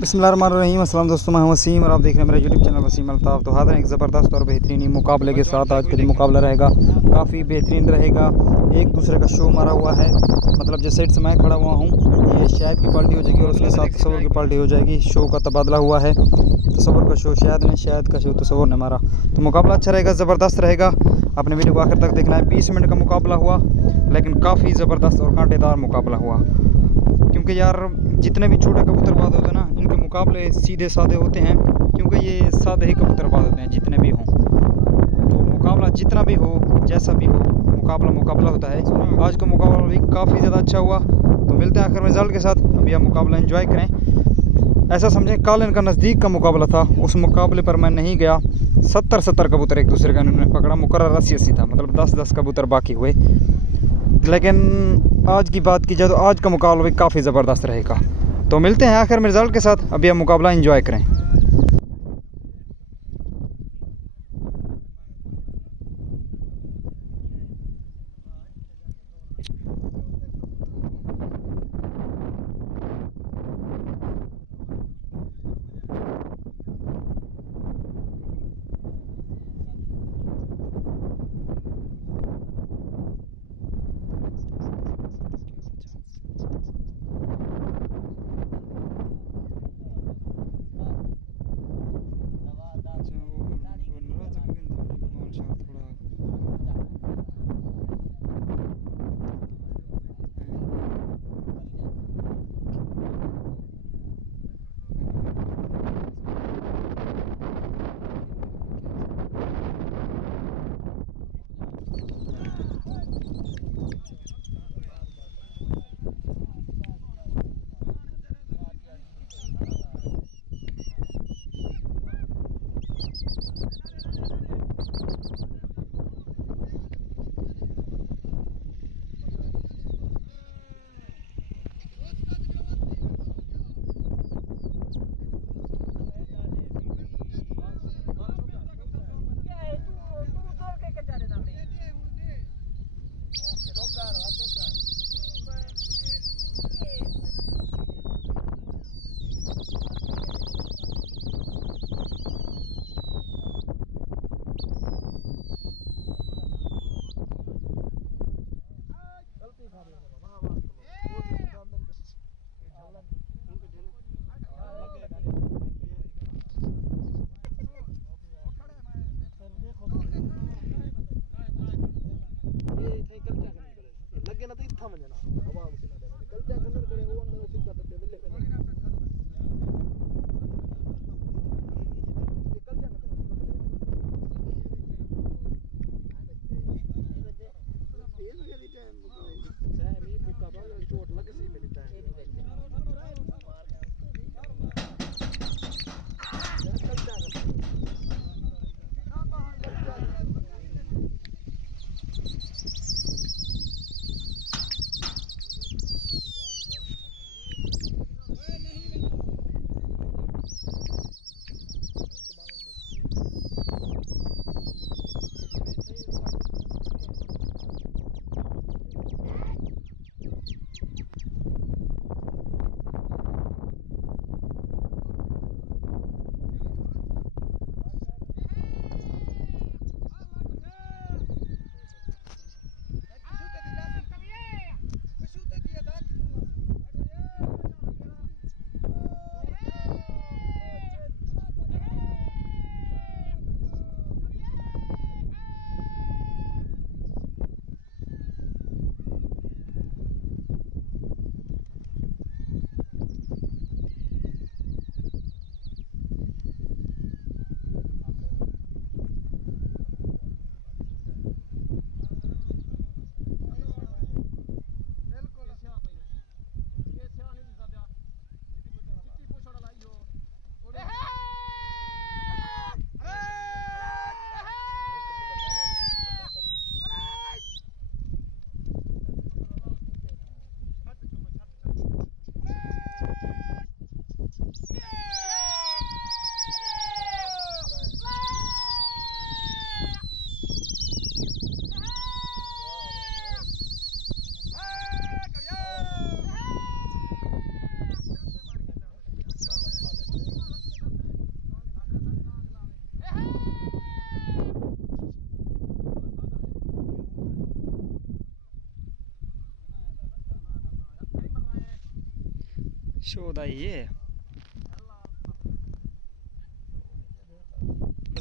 बिस्मिल्लाहिर्रहमानिर्रहीम। अस्सलाम दोस्तों, मैं वसीम और आप देख रहे हैं मेरा यूट्यूब चैनल वसीम अल्ताफ़। तो हाज़िर हैं एक ज़बरदस्त और बेहतरीन मुकाबले के साथ। आज का जो मुकाबला रहेगा काफ़ी बेहतरीन रहेगा। एक दूसरे का शो मारा हुआ है, मतलब जिस साइड से मैं खड़ा हुआ हूँ ये शायद की पार्टी हो जाएगी और उसके साथ तसव्वुर की पार्टी हो जाएगी। शो का तबादला हुआ है, तसव्वुर का शो शायद ने, शायद का शो तसव्वुर ने मारा। तो मुकाबला अच्छा रहेगा, ज़बरदस्त रहेगा। अपने वीडियो को आखिर तक देखना है। 20 मिनट का मुकाबला हुआ, लेकिन काफ़ी ज़बरदस्त और कांटेदार मुकाबला हुआ। क्योंकि यार जितने भी छोटे कबूतरबाज होते हैं ना, इनके मुकाबले सीधे साधे होते हैं, क्योंकि ये सादे ही कबूतरबाज होते हैं जितने भी हों। तो मुकाबला जितना भी हो, जैसा भी हो, मुकाबला होता है। आज का मुकाबला भी काफ़ी ज़्यादा अच्छा हुआ। तो मिलते हैं आखिर में रिज़ल्ट के साथ। अभी आप मुकाबला एंजॉय करें। ऐसा समझें कालिन का नज़दीक का मुकाबला था, उस मुकाबले पर मैं नहीं गया। 70 कबूतर एक दूसरे का इन्होंने पकड़ा। मुकर्रर 80 था, मतलब 10 कबूतर बाकी हुए। लेकिन आज की बात की जाए तो आज का मुकाबला भी काफ़ी ज़बरदस्त रहेगा। तो मिलते हैं आखिर में रिज़ल्ट के साथ। अभी हम मुकाबला एंजॉय करें। शोधा ये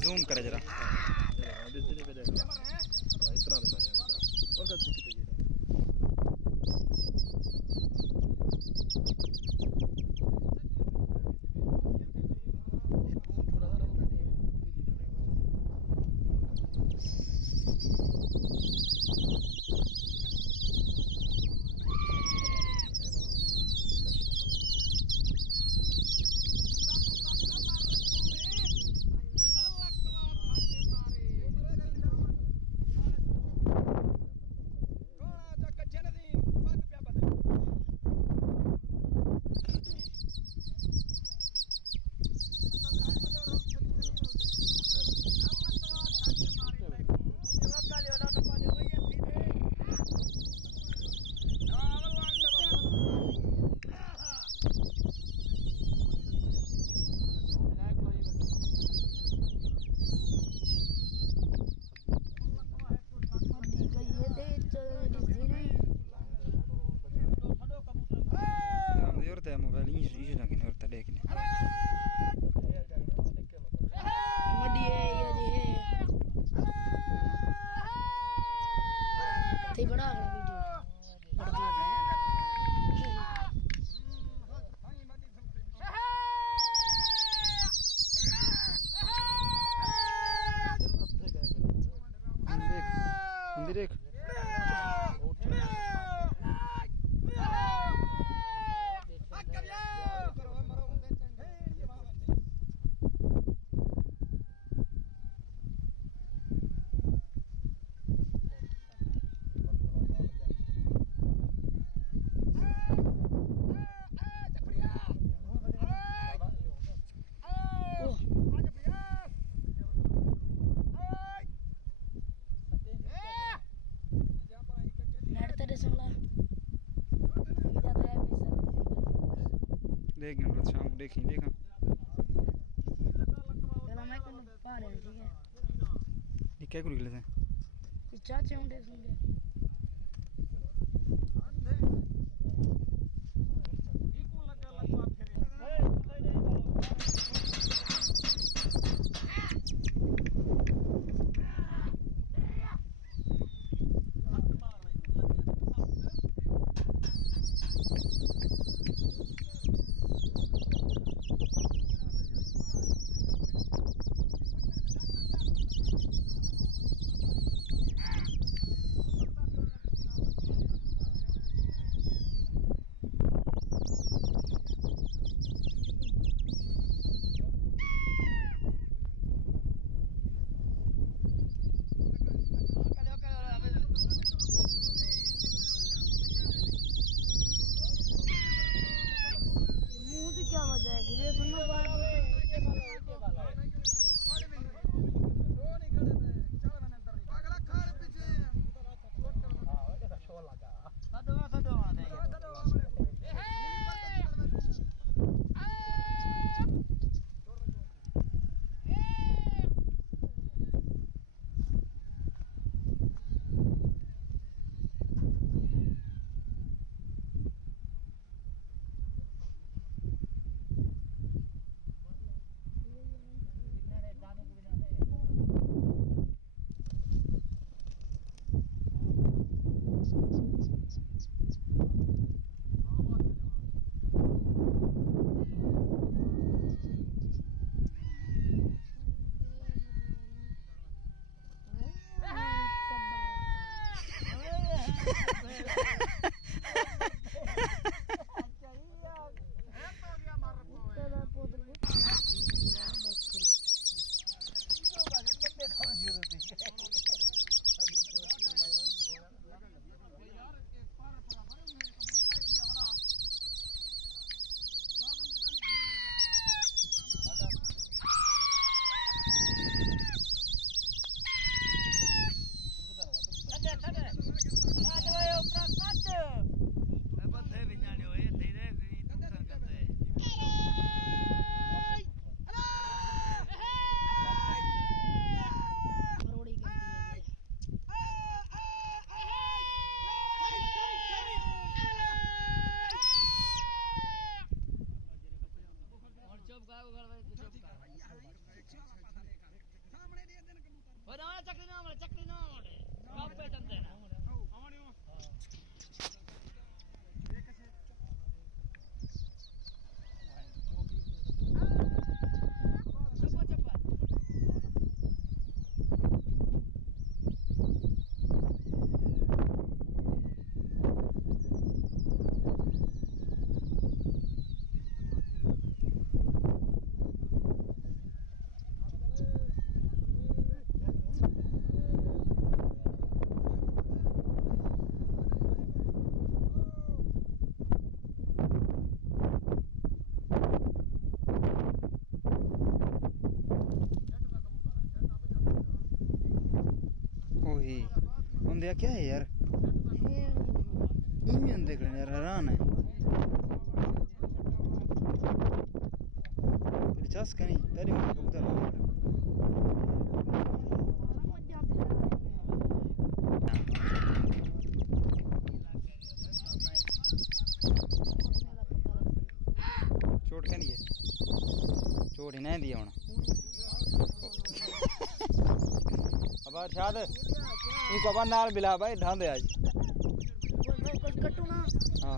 जूम करे जरा देख देख शाम को देखी देखा क्या करूँ गिले से चाचे होंगे सुनगे चकरी ना पे चलते ना बंदे क्या है यार ईमें देख रहे यार हैरान है दिलचस्प कहीं तेरी मुझे कबूतर चोट क्या नहीं है चोट ही नहीं दिया होना अब शायद इनको अपन नाल मिला भाई ढांधे आज कुछ कटू ना हाँ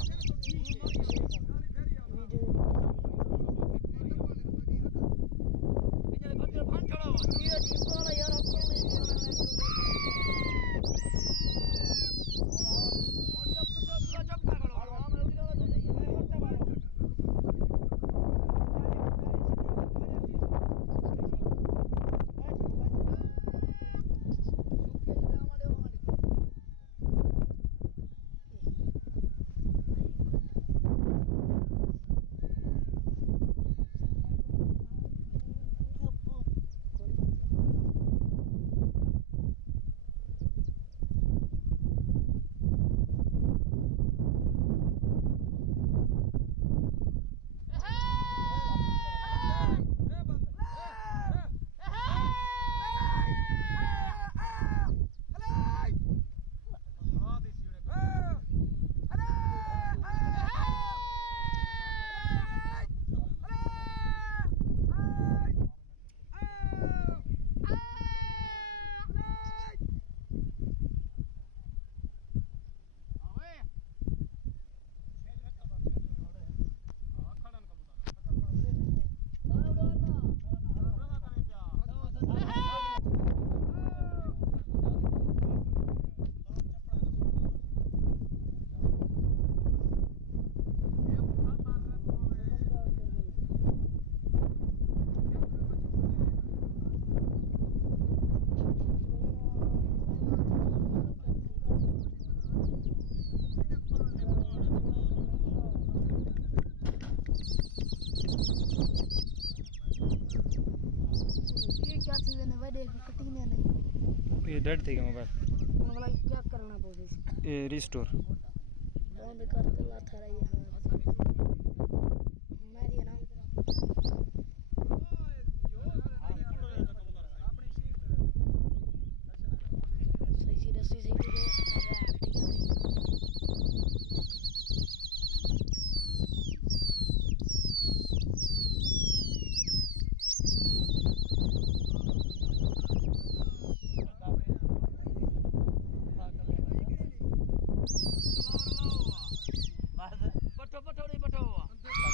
ये डेड थी क्या मोबाइल क्या करना पड़ेगा ये रिस्टोर बंद कर के लाता रही है मेरी ना सही रस्सी सही पटो पटो नहीं पटो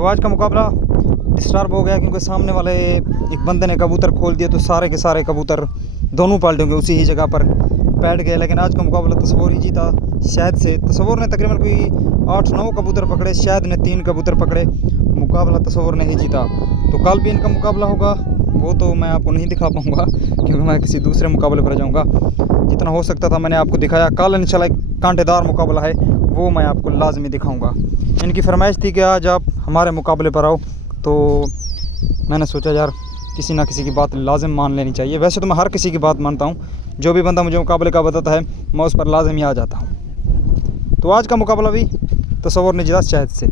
तो आज का मुकाबला डिस्टर्ब हो गया क्योंकि सामने वाले एक बंदे ने कबूतर खोल दिए, तो सारे के सारे कबूतर दोनों पार्टियों के उसी ही जगह पर बैठ गए। लेकिन आज का मुकाबला तस्वूर ही जीता शहद से। तस्वूर ने तकरीबन कोई 8-9 कबूतर पकड़े, शहद ने 3 कबूतर पकड़े। मुकाबला तस्वूर ने ही जीता। तो कल भी इनका मुकाबला होगा, वो तो मैं आपको नहीं दिखा पाऊँगा क्योंकि मैं किसी दूसरे मुकाबले पर जाऊँगा। जितना हो सकता था मैंने आपको दिखाया। कल इंशाल्लाह एक कांटेदार मुकाबला है, वो मैं आपको लाजमी दिखाऊँगा। इनकी फरमाइश थी कि आज आप हमारे मुकाबले पर आओ, तो मैंने सोचा यार किसी ना किसी की बात लाजिम मान लेनी चाहिए। वैसे तो मैं हर किसी की बात मानता हूँ, जो भी बंदा मुझे मुकाबले का बताता है मैं उस पर लाजिम ही आ जाता हूँ। तो आज का मुकाबला भी तस्वूर ने जीता शहद से।